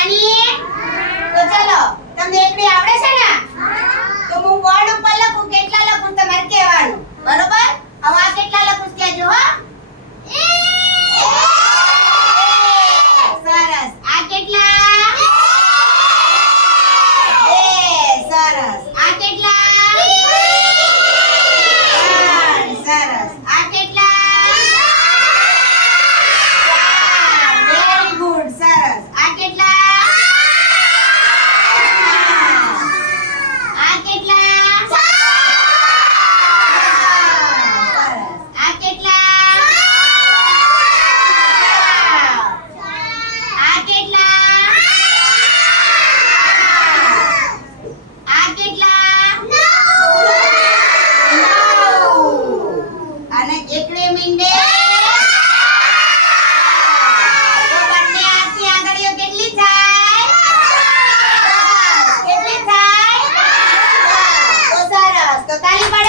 બનીએ તો ચલો તમને એકને Total y para